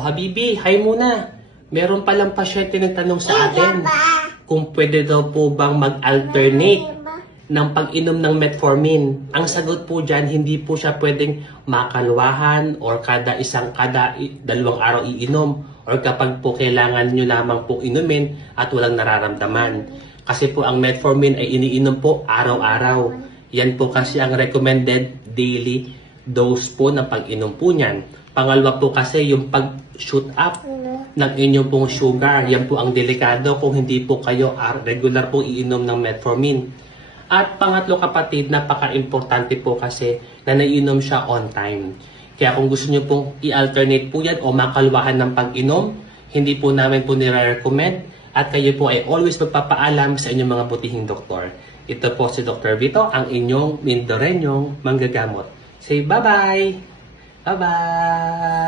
Habibi, hi muna. Meron palang pasyente nagtanong sa atin kung pwede daw po bang mag-alternate ng pag-inom ng metformin. Ang sagot po dyan, hindi po siya pwedeng makalwahan or kada isang kada dalawang araw iinom or kapag po kailangan nyo lamang po inumin at walang nararamdaman. Kasi po ang metformin ay iniinom po araw-araw. Yan po kasi ang recommended daily dose po ng pag-inom po niyan. Pangalawa po kasi yung pag-shoot up ng inyong pong sugar. Yan po ang delikado kung hindi po kayo ah, regular po iinom ng metformin. At pangatlo kapatid, napaka-importante po kasi na naiinom siya on time. Kaya kung gusto niyo pong i-alternate po yan o makalwahan ng pag-inom, hindi po namin po nire-recommend at kayo po ay always magpapaalam sa inyong mga butihing doktor. Ito po si Dr. Vito, ang inyong Mindorenyong manggagamot. Say bye-bye! Bye-bye!